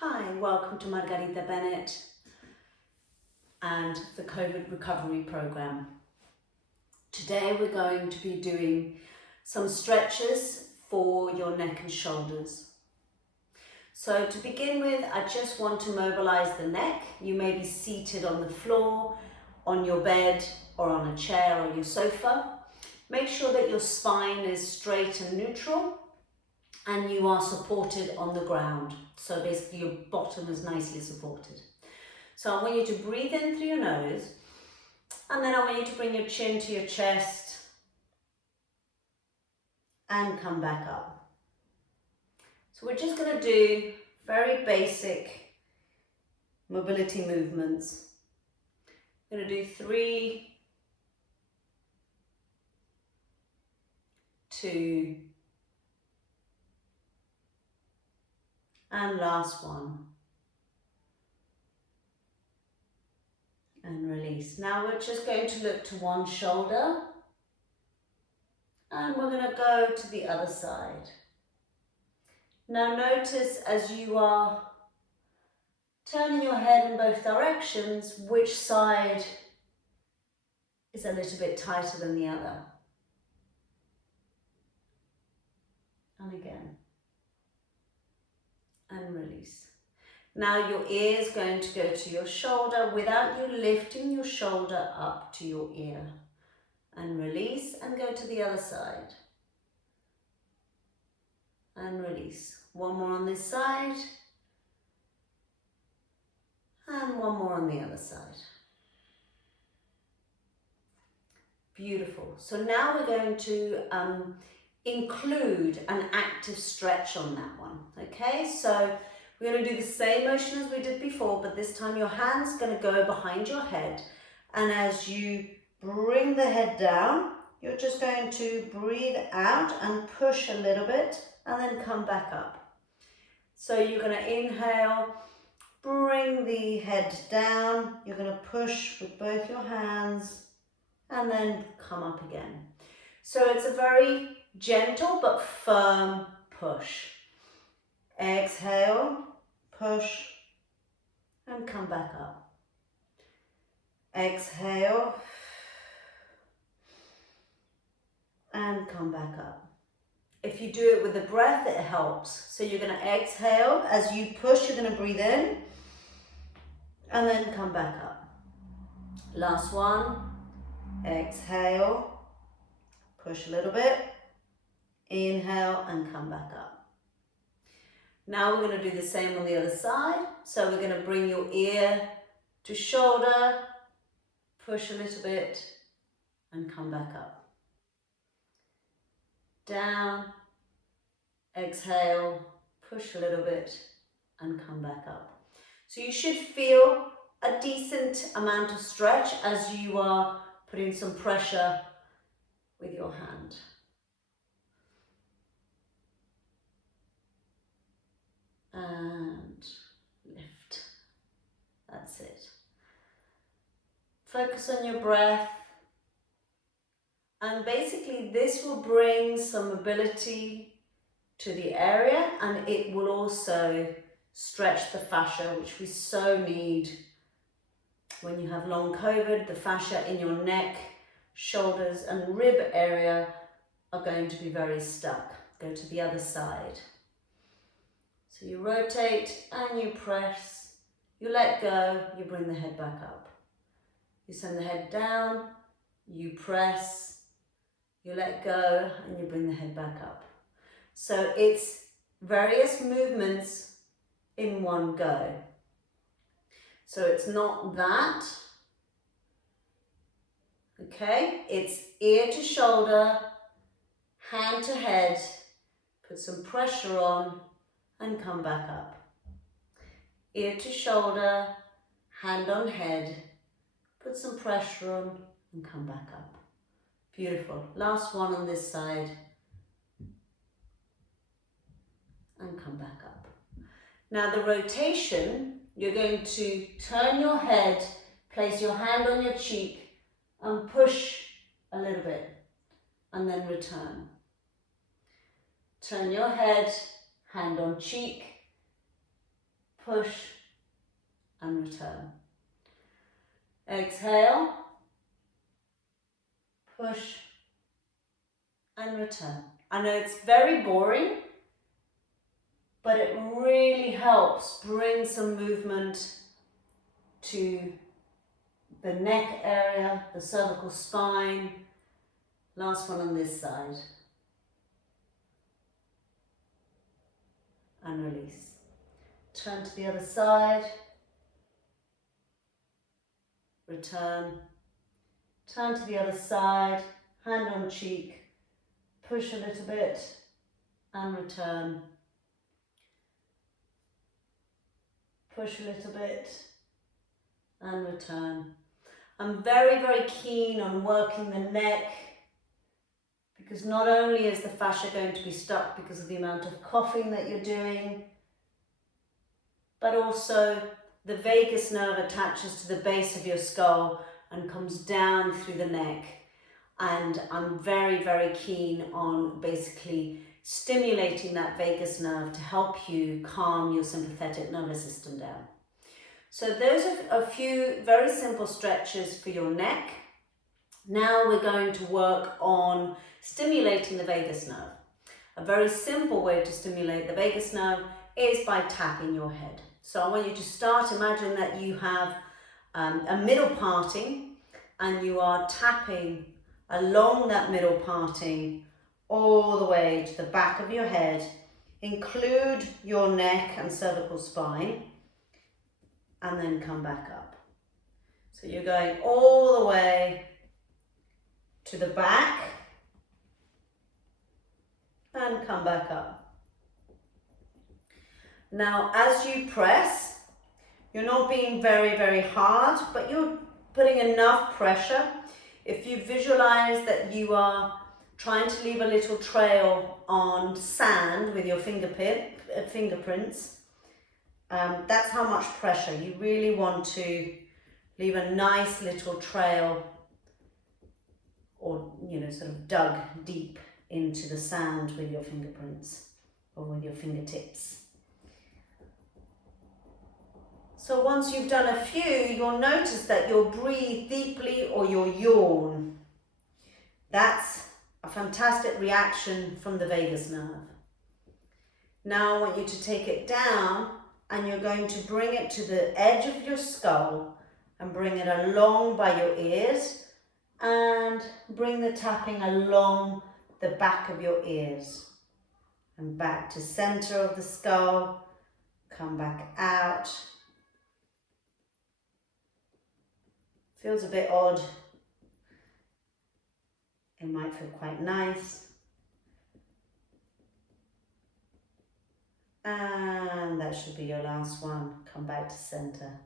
Hi, welcome to Margarita Bennett and the COVID recovery program. Today we're going to be doing some stretches for your neck and shoulders. So to begin with, I just want to mobilize the neck. You may be seated on the floor, on your bed, or on a chair or your sofa. Make sure that your spine is straight and neutral and you are supported on the ground. So basically your bottom is nicely supported. So I want you to breathe in through your nose, and then I want you to bring your chin to your chest and come back up. So we're just going to do very basic mobility movements. I'm going to do 3, 2, and last one. And release. Now we're just going to look to one shoulder and we're going to go to the other side. Now notice as you are turning your head in both directions, which side is a little bit tighter than the other. And again. And release. Now your ear is going to go to your shoulder without you lifting your shoulder up to your ear. And release and go to the other side. And release. One more on this side. And one more on the other side. Beautiful. So now we're going to include an active stretch on that one. Okay, so we're going to do the same motion as we did before, but this time your hand's going to go behind your head. And as you bring the head down, you're just going to breathe out and push a little bit and then come back up. So you're going to inhale, bring the head down. You're going to push with both your hands and then come up again. So it's a very gentle but firm push. Exhale, push, and come back up. Exhale, and come back up. If you do it with the breath, it helps. So you're going to exhale. As you push, you're going to breathe in, and then come back up. Last one. Exhale, push a little bit, inhale, and come back up. Now we're going to do the same on the other side. So we're going to bring your ear to shoulder, push a little bit, and come back up. Down, exhale, push a little bit, and come back up. So you should feel a decent amount of stretch as you are putting some pressure with your hand. And lift. That's it. Focus on your breath. And basically this will bring some mobility to the area, and it will also stretch the fascia, which we so need when you have long COVID. The fascia in your neck, shoulders and rib area are going to be very stuck. Go to the other side. So you rotate and you press, you let go, you bring the head back up. You send the head down, you press, you let go, and you bring the head back up. So it's various movements in one go. So it's not that, okay? It's ear to shoulder, hand to head, put some pressure on, and come back up. Ear to shoulder, hand on head, put some pressure on, and come back up. Beautiful. Last one on this side. And come back up. Now the rotation, you're going to turn your head, place your hand on your cheek, and push a little bit, and then return. Turn your head, hand on cheek, push and return. Exhale, push and return. I know it's very boring, but it really helps bring some movement to the neck area, the cervical spine. Last one on this side. And release. Turn to the other side. Return. Turn to the other side. Hand on cheek. Push a little bit and return. Push a little bit and return. I'm very, very keen on working the neck, because not only is the fascia going to be stuck because of the amount of coughing that you're doing, but also the vagus nerve attaches to the base of your skull and comes down through the neck. And I'm very, very keen on basically stimulating that vagus nerve to help you calm your sympathetic nervous system down. So those are a few very simple stretches for your neck. Now we're going to work on stimulating the vagus nerve. A very simple way to stimulate the vagus nerve is by tapping your head. So I want you to start, imagine that you have a middle parting and you are tapping along that middle parting all the way to the back of your head. Include your neck and cervical spine and then come back up. So you're going all the way to the back and come back up. Now, as you press, you're not being very, very hard, but you're putting enough pressure. If you visualize that you are trying to leave a little trail on sand with your fingerprints, that's how much pressure. You really want to leave a nice little trail, or, you know, sort of dug deep into the sand with your fingerprints or with your fingertips. So once you've done a few, you'll notice that you'll breathe deeply or you'll yawn. That's a fantastic reaction from the vagus nerve. Now I want you to take it down and you're going to bring it to the edge of your skull and bring it along by your ears and bring the tapping along the back of your ears and back to center of the skull. Come back out. Feels a bit odd. It might feel quite nice. And that should be your last one. Come back to center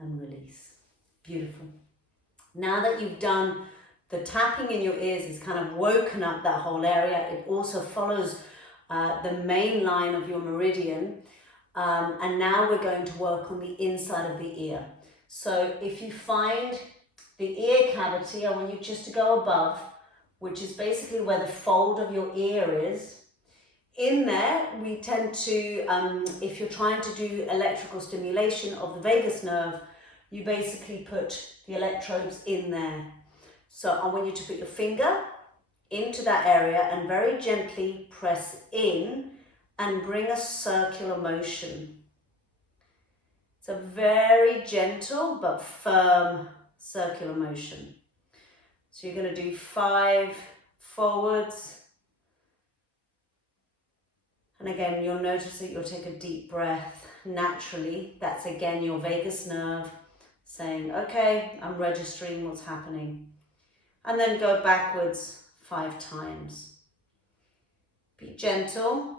and release. Beautiful. Now that you've done the tapping in your ears, it's kind of woken up that whole area. It also follows the main line of your meridian. And now we're going to work on the inside of the ear. So if you find the ear cavity, I want you just to go above, which is basically where the fold of your ear is. In there, we tend to, if you're trying to do electrical stimulation of the vagus nerve, you basically put the electrodes in there. So I want you to put your finger into that area and very gently press in and bring a circular motion. It's a very gentle but firm circular motion. So you're going to do 5 forwards. And again, you'll notice that you'll take a deep breath naturally. That's again your vagus nerve saying, okay, I'm registering what's happening. And then go backwards 5 times. Be gentle.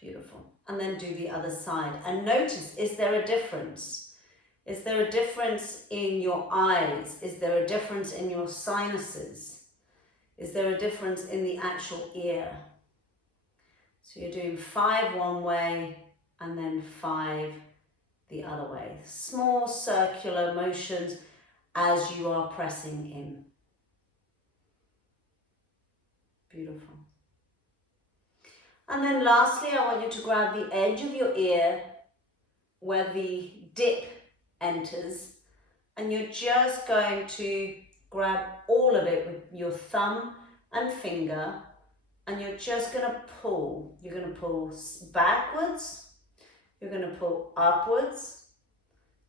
Beautiful. And then do the other side. And notice, is there a difference? Is there a difference in your eyes? Is there a difference in your sinuses? Is there a difference in the actual ear? So you're doing 5 one way and then 5 the other way. Small circular motions as you are pressing in. Beautiful. And then lastly, I want you to grab the edge of your ear where the dip enters, and you're just going to grab all of it with your thumb and finger, and you're just going to pull. You're going to pull backwards, you're going to pull upwards,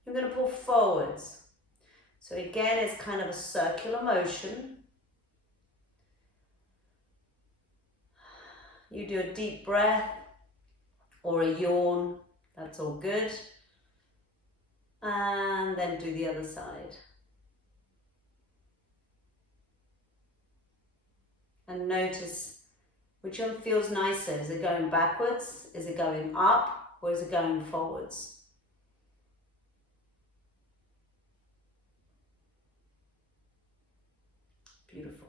you're going to pull forwards. So again, it's kind of a circular motion. You do a deep breath or a yawn, that's all good. And then do the other side. And notice which one feels nicer. Is it going backwards? Is it going up? Or is it going forwards? Beautiful.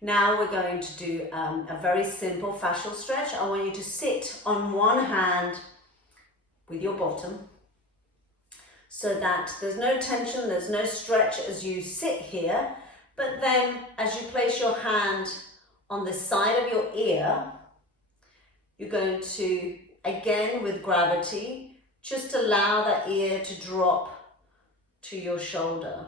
Now we're going to do a very simple fascial stretch. I want you to sit on one hand with your bottom so that there's no tension, there's no stretch as you sit here. But then as you place your hand on the side of your ear, you're going to, again with gravity, just allow that ear to drop to your shoulder.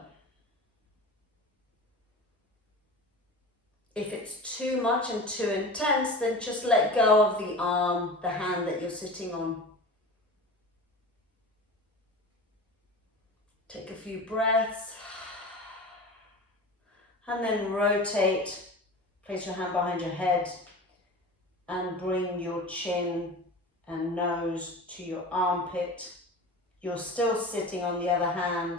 If it's too much and too intense, then just let go of the arm, the hand that you're sitting on. Take a few breaths. And then rotate, place your hand behind your head and bring your chin and nose to your armpit. You're still sitting on the other hand.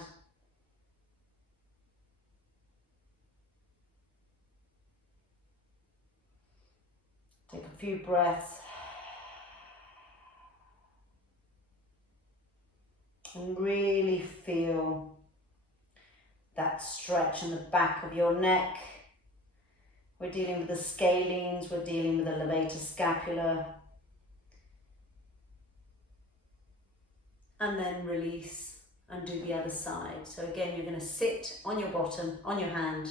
Take a few breaths. And really feel that stretch in the back of your neck. We're dealing with the scalenes, we're dealing with the levator scapula. And then release and do the other side. So again, you're going to sit on your bottom, on your hand.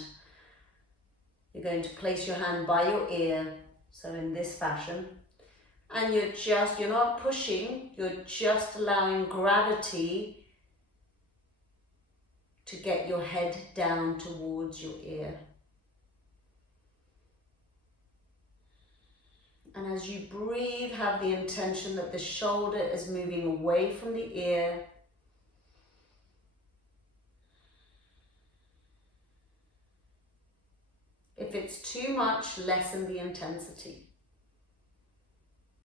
You're going to place your hand by your ear, so in this fashion. And you're not pushing, you're just allowing gravity to get your head down towards your ear. And as you breathe, have the intention that the shoulder is moving away from the ear. If it's too much, lessen the intensity.